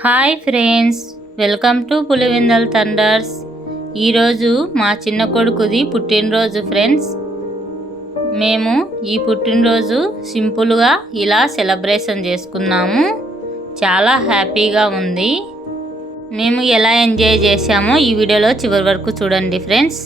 Hi friends welcome to Pulivendula thunders. ఈరోజు మా చిన్న కొడుకుది పుట్టినరోజు ఫ్రెండ్స్. మేము ఈ పుట్టినరోజు సింపుల్గా ఇలా సెలబ్రేషన్ చేసుకున్నాము. చాలా హ్యాపీగా ఉంది. మేము ఎలా ఎంజాయ్ చేసామో ఈ వీడియోలో చివరి వరకు చూడండి ఫ్రెండ్స్.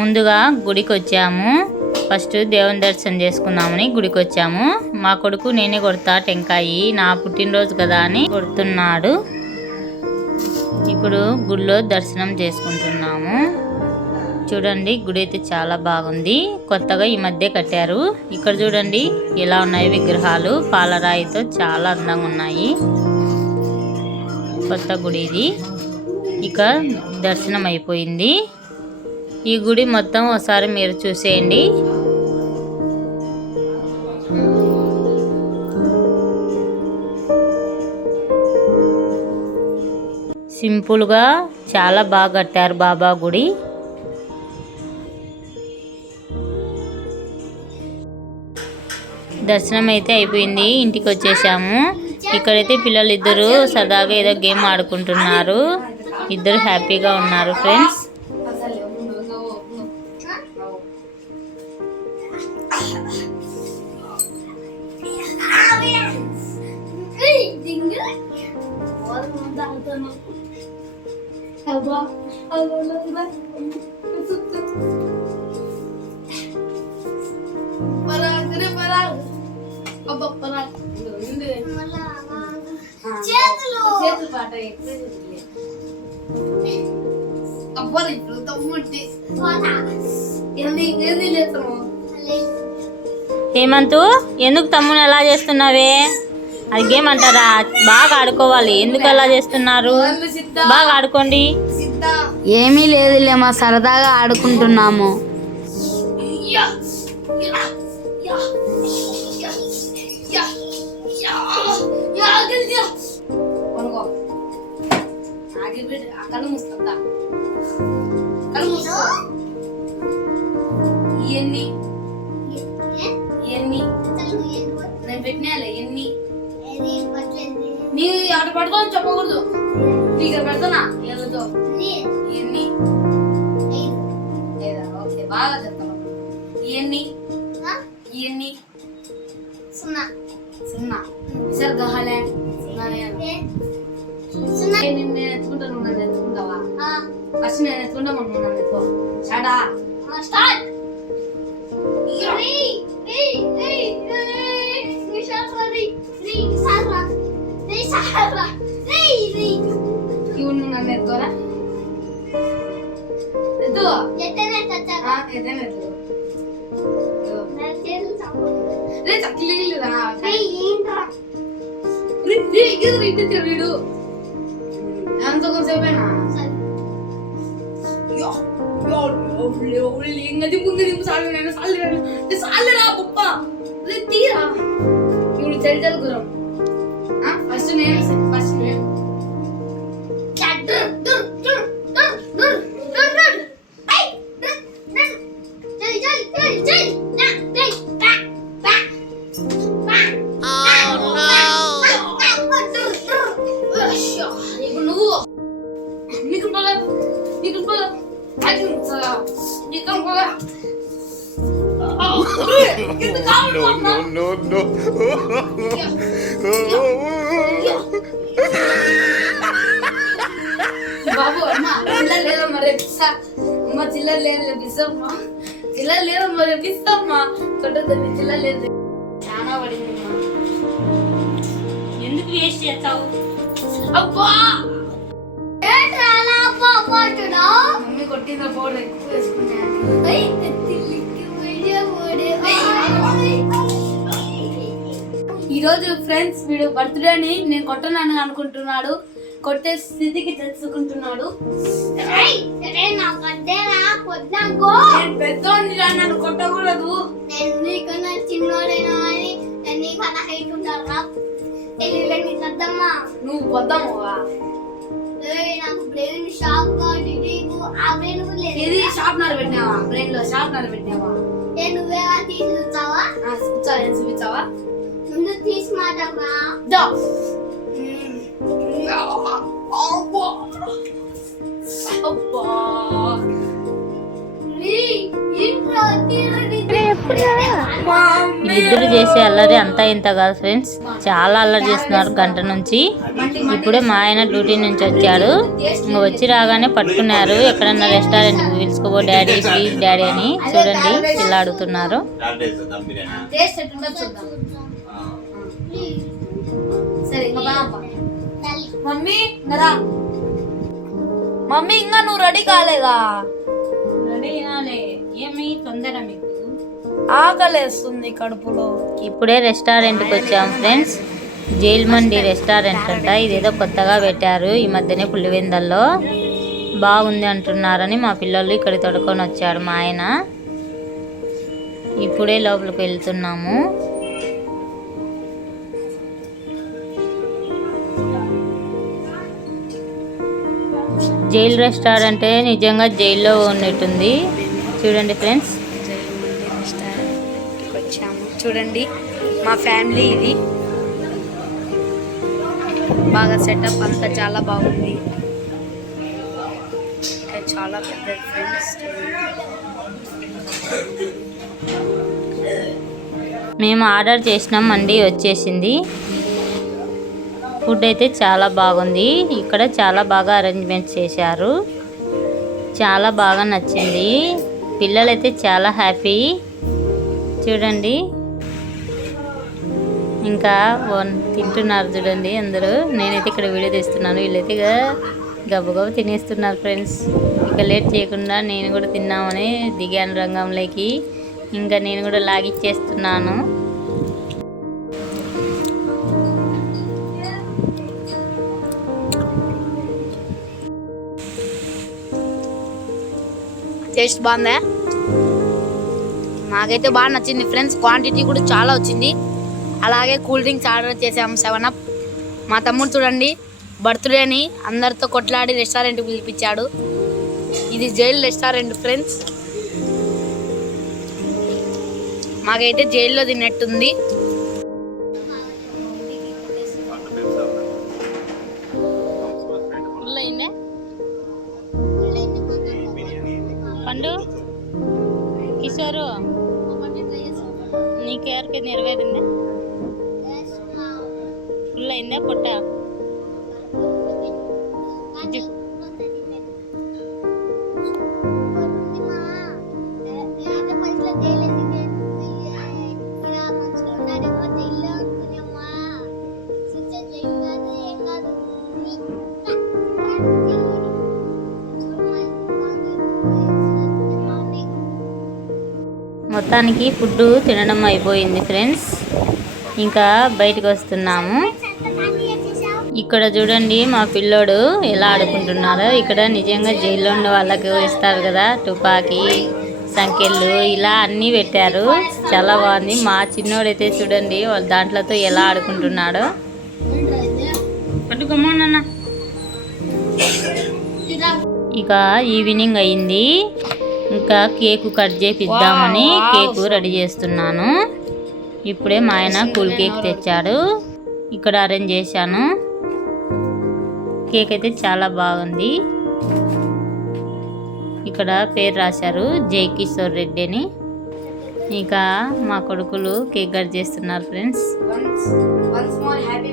ముందుగా గుడికి వచ్చాము ఫస్ట్ దేవుని దర్శనం చేసుకుందామని గుడికి వచ్చాము. మా కొడుకు నేనే కొడతా టెంకాయి నా పుట్టినరోజు కదా అని కొడుతున్నాడు. ఇప్పుడు గుడిలో దర్శనం చేసుకుంటున్నాము. చూడండి గుడి అయితే చాలా బాగుంది. కొత్తగా ఈ మధ్య కట్టారు. ఇక్కడ చూడండి ఎలా ఉన్నాయి విగ్రహాలు. పాలరాయితో చాలా అందంగా ఉన్నాయి. కొత్త గుడి ఇది. ఇక దర్శనం అయిపోయింది. ఈ గుడి మొత్తం ఒకసారి మీరు చూసేయండి. సింపుల్గా చాలా బాగా కట్టారు బాబా గుడి. దర్శనం అయితే అయిపోయింది ఇంటికి వచ్చేసాము. ఇక్కడైతే పిల్లలు ఇద్దరు సరదాగా ఏదో గేమ్ ఆడుకుంటున్నారు. ఇద్దరు హ్యాపీగా ఉన్నారు ఫ్రెండ్స్. చేతులు చేతులు పాట ఇప్పుడు తమ్ముడి ఏంది ఏంది చేస్తాము హేమంతు ఎందుకు తమ్ముని ఎలా చేస్తున్నావే? అది గేమ్ అంటారా బాగా ఆడుకోవాలి. ఎందుకు అలా చేస్తున్నారు? బాగా ఆడుకోండి. సిద్ధ ఏమీ లేదులే మా సరదాగా ఆడుకుంటున్నాము. ఇవన్నీ ఇవన్నీ నేను పెట్టినాలే ఇవన్నీ నీ ఆట పట్టుకొని చెప్పకూడదు. నీ ఇక్కడ పెడతానా? ఏదో లేదా? ఓకే బాగా చెప్తాను ఇవన్నీ ఇవన్నీ సున్నా. సార్ గహాలే నేను ఎత్తుకుంటాను నన్ను ఎత్తుకుంటావా? ఫస్ట్ నేను ఎత్తుకుంటా మనం నన్ను ఎత్తుకో. స్టార్ట్. వీడు ఎంత కొంచెంసేపేనా యో యో యో ఇంగది ముందు దింపు సాలు నేను సాలు నేను సాలు no, no, no, బాబు అమ్మ చిల్లర లేదమ్మా రేపిస్తా అమ్మ చిల్లర లేదు రేపిస్తామ్మా చిల్లర లేదమ్మా రేపిస్తామ్మా కొట్టద్దండి చిల్లర లేదు చాలా పడిందమ్మా. ఎందుకు వేస్ట్ చేస్తావు? అబ్బా! మమ్మీ కొట్టిన పౌడర్ ఎక్కువ వేసుకున్నాను ఈ రోజు ఫ్రెండ్స్ వీడు బర్త్డే అని నేను కొట్టనని అనుకుంటున్నాడు. కొట్టే స్థితికి తెచ్చుకుంటున్నాడు. నేను పెద్దోడిని రా నన్ను కొట్టకూడదు. నేను నీకన్నా చిన్నోడైనా అని నేను నీకన్నా హైట్ ఉంటారా సద్దమ్మా నువ్వు నాకు బ్రెయిన్. నీకు ఆ బ్రెయిన్ కూడా లేదు. ఇది షార్ప్నర్ పెట్టినావా? బ్రెయిన్లో షార్ప్నర్ పెట్టినావా? నువ్వే చూపించావా చూపించావా? ముందు తీసి వీళ్ళిద్దరు చేసే అల్లరి అంతా ఇంత కాదు ఫ్రెండ్స్ చాలా అల్లరి చేస్తున్నారు గంట నుంచి. ఇప్పుడే మా ఆయన డ్యూటీ నుంచి వచ్చాడు. ఇంక వచ్చి రాగానే పట్టుకున్నారు. ఎక్కడన్నా రెస్టారెంట్ పిలుచుకోబో డాడీ ప్లీజ్ డాడీ అని. చూడండి ఇలా అడుగుతున్నారు. సరే ఇంకా బాగా మమ్మీ నరా మమ్మీ ఇంకా నువ్వు రెడీ కాలేదా? ఏమి తొందర మీకు? ఆకలేస్తుంది కడుపులో. ఇప్పుడే రెస్టారెంట్కి వచ్చాం ఫ్రెండ్స్. జైల్ మండి రెస్టారెంట్ అంట. ఇదేదో కొత్తగా పెట్టారు ఈ మధ్యనే పులివెందల్లో. బాగుంది అంటున్నారని మా పిల్లలు ఇక్కడ తొడుకొని వచ్చాడు మా ఆయన. ఇప్పుడే లోపలికి వెళ్తున్నాము. జైల్ రెస్టారెంట్ నిజంగా జైల్లో ఉన్నట్టుంది. చూడండి ఫ్రెండ్స్. రెస్టారెంట్కి వచ్చాము. చూడండి మా ఫ్యామిలీ ఇది. బాగా సెటప్ అంతా చాలా బాగుంది. ఇంకా చాలా పెద్ద ఫ్రెండ్స్. మేము ఆర్డర్ చేసినాం మండి వచ్చేసింది. ఫుడ్ అయితే చాలా బాగుంది. ఇక్కడ చాలా బాగా అరేంజ్మెంట్ చేశారు. చాలా బాగా నచ్చింది. పిల్లలైతే చాలా హ్యాపీ. చూడండి. ఇంకా వన్ తింటున్నారు చూడండి అందరూ. నేనైతే ఇక్కడ వీడియో తీస్తున్నాను. వీళ్ళైతే ఇక తినేస్తున్నారు ఫ్రెండ్స్. ఇక లేట్ చేయకుండా నేను కూడా తిన్నామని దిగాను రంగంలోకి. ఇంకా నేను కూడా లాగిచ్చేస్తున్నాను. టేస్ట్ బాగుందా? నాకైతే బాగా నచ్చింది ఫ్రెండ్స్. క్వాంటిటీ కూడా చాలా వచ్చింది. అలాగే కూల్ డ్రింక్స్ ఆర్డర్ చేసాము సెవెన్ అప్. మా తమ్ముడు చూడండి బర్త్డే అని అందరితో కొట్లాడి రెస్టారెంట్కి పిలిపించాడు. ఇది జైల్ రెస్టారెంట్ ఫ్రెండ్స్. మాకైతే జైల్లో తిన్నట్టుంది. పండు? కిషోరు నీకు ఎవరికి నెరవేరిందా ఫుల్ అయిందా పొట్ట? మొత్తానికి ఫుడ్ తినడం అయిపోయింది ఫ్రెండ్స్. ఇంకా బయటకు వస్తున్నాము. ఇక్కడ చూడండి మా పిల్లోడు ఎలా ఆడుకుంటున్నారో. ఇక్కడ నిజంగా జైల్లో ఉన్న వాళ్ళకి ఇస్తారు కదా తుపాకీ సంకెళ్ళు ఇలా అన్నీ పెట్టారు. చాలా బాగుంది. మా చిన్నోడైతే చూడండి వాళ్ళ దాంట్లతో ఎలా ఆడుకుంటున్నాడో. ఇక ఈవినింగ్ అయింది. ఇంకా కేకు కట్ చేపిద్దామని కేకు రెడీ చేస్తున్నాను. ఇప్పుడే మా ఆయన కూల్ కేక్ తెచ్చాడు. ఇక్కడ అరేంజ్ చేశాను. కేక్ అయితే చాలా బాగుంది. ఇక్కడ పేరు రాశారు జై కిషోర్ రెడ్డి అని. ఇంకా మా కొడుకులు కేక్ కట్ చేస్తున్నారు friends. Once once more happy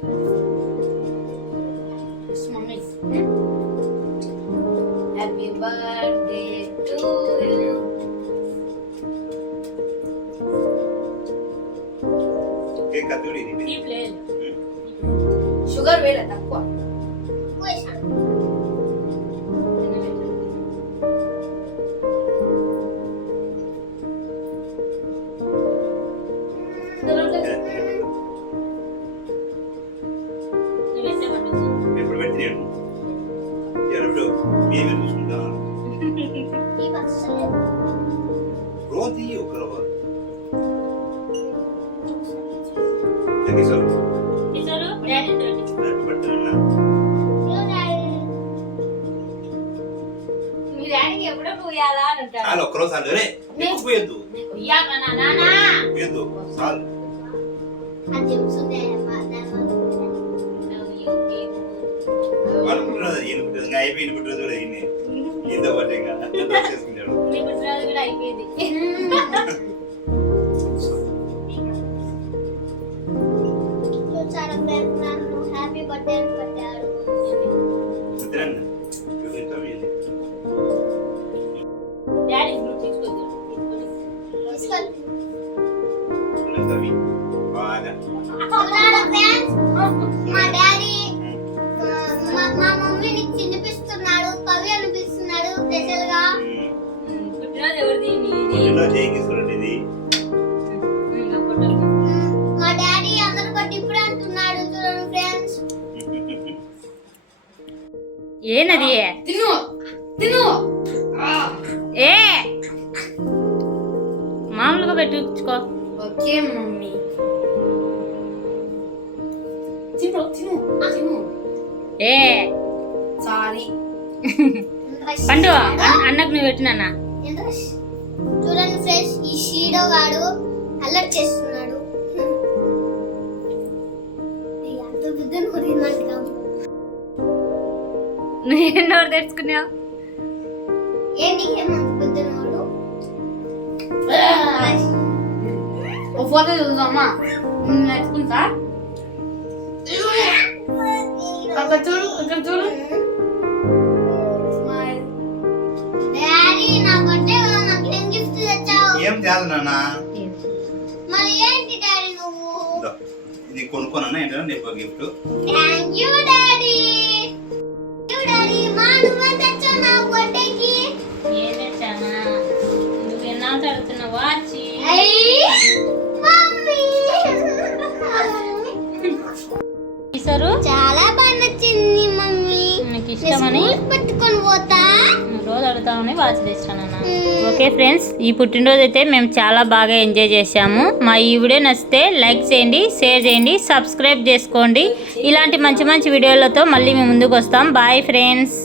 Pues, ¿eh? Happy birthday to you. Cake ಅದು ಸುಗರ್ డాడీకి ఎప్పుడో పోయాలా అని అంటాడు. చాలు ఒక్కరోజు చాలు. రే ఎక్కువ పోయొద్దు. ఇయ్యాక నా నానా? పోయొద్దు. చాలు. అది చెప్తుంది వాళ్ళు పుట్టినరోజు ఈయన పుట్టినరోజు ఇంకా అయిపోయిన పుట్టినరోజు కూడా ఈయన ఈయనతో పాటు ఇంకా. చేసుకుంటాడు. నీ పుట్టినరోజు కూడా అయిపోయింది. నన్ను హ్యాపీ బర్త్డే అని పెట్టాడు. ఏనది తిను తిను ఏ మామూలుగా పెట్టించుకో ఓకే మమ్మీ తిను తిను తిను ఏ సారీ పండు అన్న- అన్నకు నువ్వు పెట్టినా చూడండి ఫ్రెండ్స్ ఈ షీడో గాడు అలర్ట్ చేస్తున్నాడు ఏంటి ఏమంత బుద్ధునోడు ఓ ఫోటో చూద్దామా? నేను నేర్చుకుంటా? అక్కడ చూడు ఇక్కడ చూడు. ఏం గిఫ్ట్ తెచ్చావు. ఏం చేయాలి నాన్న? మరి ఏంటి డాడీ నువ్వు? ఇదో, ఇది కొనుక్కోనన్నా ఏంటంటే నీకు గిఫ్ట్. Thank you daddy. చాలా బాగా నచ్చింది మమ్మీ. నీకు నేను ఇష్టమని? స్కూల్ పట్టుకొని పోతా. రోజు అడుగుతామని వాచ్ తెచ్చానన్న. మ్మ్. ఓకే ఫ్రెండ్స్ ఈ పుట్టినరోజు అయితే మేము చాలా బాగా ఎంజాయ్ చేశాము. మా ఈ వీడియో నచ్చితే లైక్ చేయండి షేర్ చేయండి సబ్స్క్రైబ్ చేసుకోండి. ఇలాంటి మంచి మంచి వీడియోలతో మళ్ళీ మేము ముందుకు వస్తాం. Bye friends.